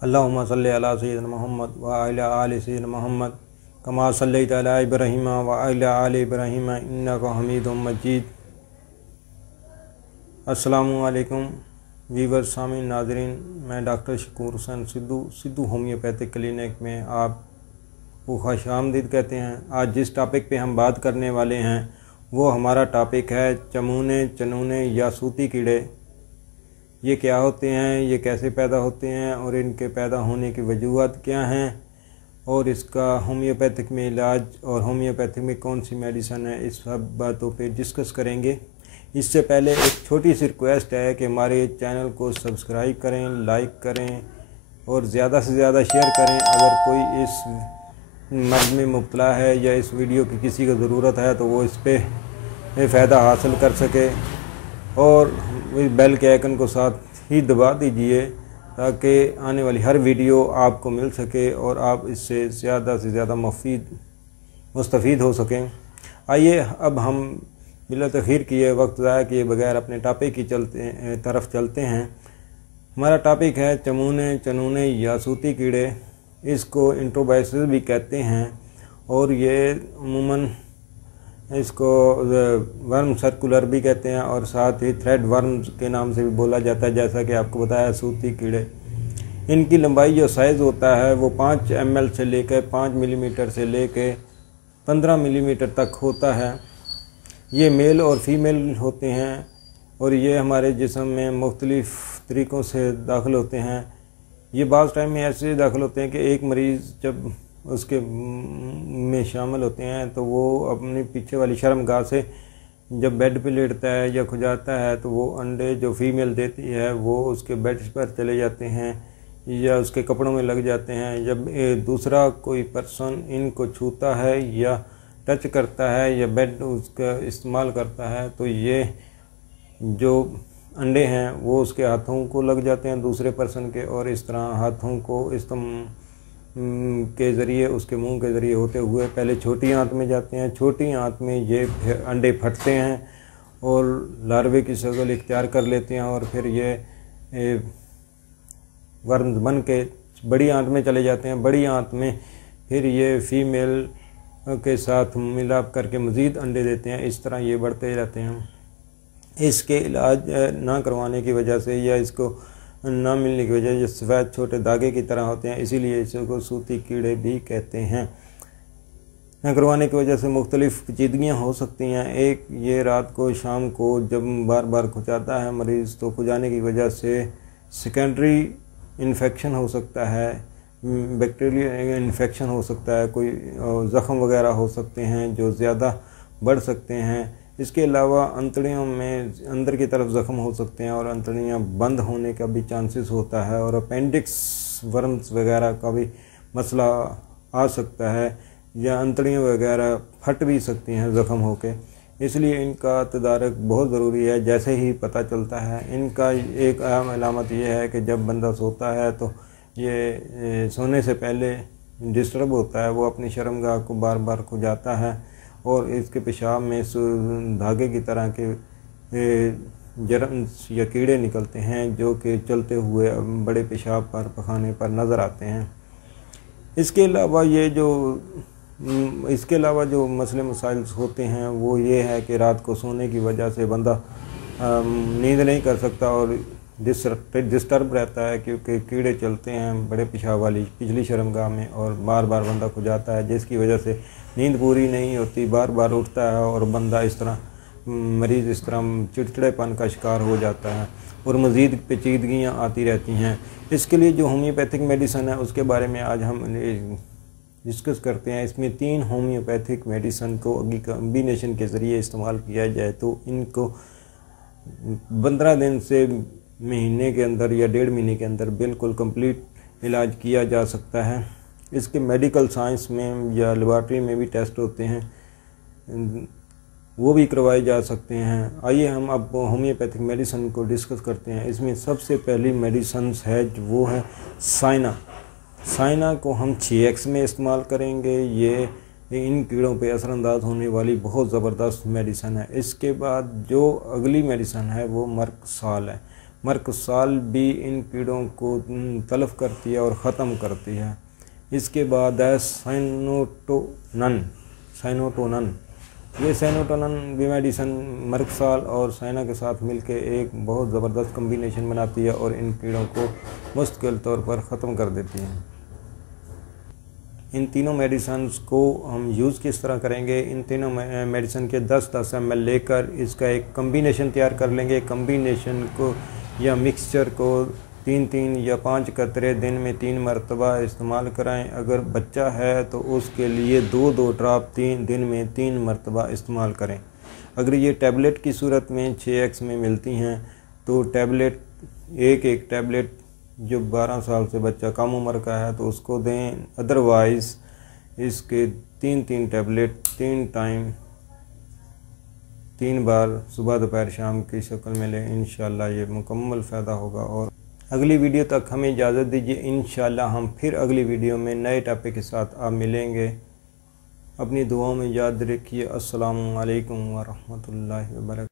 अल्लाहुम्मा सल्लि अला सय्यिदिना मुहम्मद व अला आलि सय्यिदिना मुहम्मद कमा सल्लैता अला इब्राहीम व अला आलि इब्राहीम इन्नका हमीदुम मजीद। अस्सलामु अलैकुम वीवर सामीन नाज़रीन, मैं doctor Shakoor Hussain Siddhu homeopathic clinic में आपको खुशामदीद कहते हैं। आज जिस टॉपिक पे हम बात करने वाले हैं वो हमारा टॉपिक है चमूने, चनूने या सूती कीड़े। ये क्या होते हैं, ये कैसे पैदा होते हैं और इनके पैदा होने की वजूहत क्या हैं और इसका होम्योपैथिक में इलाज और होम्योपैथिक में कौन सी मेडिसिन है, इस सब बातों पे डिस्कस करेंगे। इससे पहले एक छोटी सी रिक्वेस्ट है कि हमारे चैनल को सब्सक्राइब करें, लाइक करें और ज़्यादा से ज़्यादा शेयर करें। अगर कोई इस मर्ज़ में मुब्तला है या इस वीडियो की किसी को ज़रूरत है तो वो इस पर फ़ायदा हासिल कर सके और बेल के आइकन को साथ ही दबा दीजिए ताकि आने वाली हर वीडियो आपको मिल सके और आप इससे ज़्यादा से ज़्यादा मुस्तफ़ीद हो सकें। आइए अब हम बिला तख़ीर किए वक्त ज़ाया किए बगैर अपने टॉपिक की तरफ चलते हैं। हमारा टॉपिक है चमूने, चनूने या सूती कीड़े। इसको इंट्रोबाइसिस भी कहते हैं और ये अमूमन इसको वर्म सर्कुलर भी कहते हैं और साथ ही थ्रेड वर्म्स के नाम से भी बोला जाता है। जैसा कि आपको बताया सूती कीड़े, इनकी लंबाई जो साइज़ होता है वो 5 ml से लेकर 5 मिलीमीटर से लेकर 15 मिलीमीटर तक होता है। ये मेल और फीमेल होते हैं और ये हमारे जिस्म में मुख्तलिफ़ तरीक़ों से दाखिल होते हैं। ये बाज़ टाइम में ऐसे दाखिल होते हैं कि एक मरीज़ जब उसके में शामिल होते हैं तो वो अपनी पीछे वाली शर्मगाह से जब बेड पे लेटता है या खुजाता है तो वो अंडे जो फीमेल देती है वो उसके बेड पर चले जाते हैं या उसके कपड़ों में लग जाते हैं। जब दूसरा कोई पर्सन इनको छूता है या टच करता है या बेड उसका इस्तेमाल करता है तो ये जो अंडे हैं वो उसके हाथों को लग जाते हैं दूसरे पर्सन के, और इस तरह हाथों को के ज़रिए उसके मुंह के ज़रिए होते हुए पहले छोटी आंत में जाते हैं। छोटी आंत में ये अंडे फटते हैं और लार्वे की शक्ल इख्तियार कर लेते हैं और फिर ये वर्म्स बन के बड़ी आंत में चले जाते हैं। बड़ी आंत में फिर ये फीमेल के साथ मिलाप करके मज़ीद अंडे देते हैं। इस तरह ये बढ़ते रहते हैं। इसके इलाज ना करवाने की वजह से या इसको ना मिलने की वजह से सफ़ेद छोटे धागे की तरह होते हैं, इसीलिए इसको सूती कीड़े भी कहते हैं। न करवाने की वजह से मुख्तलिफ़ पेचीदगियाँ हो सकती हैं। एक ये रात को शाम को जब बार बार खुजाता है मरीज़ तो खुजाने की वजह से सेकेंडरी इन्फेक्शन हो सकता है, बैक्टीरियल इन्फेक्शन हो सकता है, कोई ज़ख़म वगैरह हो सकते हैं जो ज़्यादा बढ़ सकते हैं। इसके अलावा अंतड़ियों में अंदर की तरफ ज़ख़म हो सकते हैं और अंतड़ियाँ बंद होने का भी चांसेस होता है और अपेंडिक्स वर्म्स वगैरह का भी मसला आ सकता है या अंतड़ियाँ वगैरह फट भी सकती हैं ज़ख़म होके। इसलिए इनका तदारक बहुत ज़रूरी है। जैसे ही पता चलता है, इनका एक अहम अलामत यह है कि जब बंदा सोता है तो ये सोने से पहले डिस्टर्ब होता है, वो अपनी शर्मगाह को बार बार खुजाता है और इसके पेशाब में धागे की तरह के जर्म्स या कीड़े निकलते हैं जो कि चलते हुए बड़े पेशाब पर पखाने पर नज़र आते हैं। इसके अलावा जो मसले मसाइल होते हैं वो ये है कि रात को सोने की वजह से बंदा नींद नहीं कर सकता और डिस्टर्ब रहता है क्योंकि कीड़े चलते हैं बड़े पेशाब वाली पिछली शर्मगाह में और बार बार बंदा खुजाता है, जिसकी वजह से नींद पूरी नहीं होती, बार बार उठता है और बंदा इस तरह मरीज़ इस तरह चिड़चिड़ेपन का शिकार हो जाता है और मज़ीद पेचीदगियाँ आती रहती हैं। इसके लिए जो होम्योपैथिक मेडिसिन है उसके बारे में आज हम डिस्कस करते हैं। इसमें 3 होम्योपैथिक मेडिसिन को कॉम्बिनेशन के ज़रिए इस्तेमाल किया जाए तो इनको 15 दिन से महीने के अंदर या 1.5 महीने के अंदर बिल्कुल कंप्लीट इलाज किया जा सकता है। इसके मेडिकल साइंस में या लेबॉरेटरी में भी टेस्ट होते हैं, वो भी करवाए जा सकते हैं। आइए हम अब होम्योपैथिक मेडिसिन को डिस्कस करते हैं। इसमें सबसे पहली मेडिसिन है वो है साइना। साइना को हम 6x में इस्तेमाल करेंगे। ये इन कीड़ों पे असरअंदाज होने वाली बहुत ज़बरदस्त मेडिसिन है। इसके बाद जो अगली मेडिसिन है वो मर्क साल है। मर्कसाल भी इन कीड़ों को तलफ करती है और ख़त्म करती है। इसके बाद है साइनोटोनन। ये साइनोटोनन भी मेडिसन मर्कसाल और साइना के साथ मिलकर एक बहुत ज़बरदस्त कम्बिनेशन बनाती है और इन कीड़ों को मुस्तकिल तौर पर ख़त्म कर देती है। इन तीनों मेडिसन्स को हम यूज़ किस तरह करेंगे, इन तीनों मेडिसन के 10-10 ml लेकर इसका एक कम्बिनेशन तैयार कर लेंगे। कम्बिनेशन को या मिक्सचर को 3-3 या 5 कतरे दिन में 3 मरतबा इस्तेमाल कराएं। अगर बच्चा है तो उसके लिए 2-2 ड्रॉप 3 दिन में 3 मरतबा इस्तेमाल करें। अगर ये टैबलेट की सूरत में 6x में मिलती हैं तो टैबलेट एक टैबलेट जो 12 साल से बच्चा कम उम्र का है तो उसको दें। अदरवाइज़ इसके 3-3 टैबलेट 3 टाइम 3 बार सुबह दोपहर शाम की शक्ल में लें। इंशाल्लाह ये मुकम्मल फ़ायदा होगा। और अगली वीडियो तक हमें इजाज़त दीजिए। इंशाल्लाह हम फिर अगली वीडियो में नए टॉपिक के साथ आप मिलेंगे। अपनी दुआओं में याद रखिए। अस्सलामु अलैकुम व रहमतुल्लाहि व बरकातहू।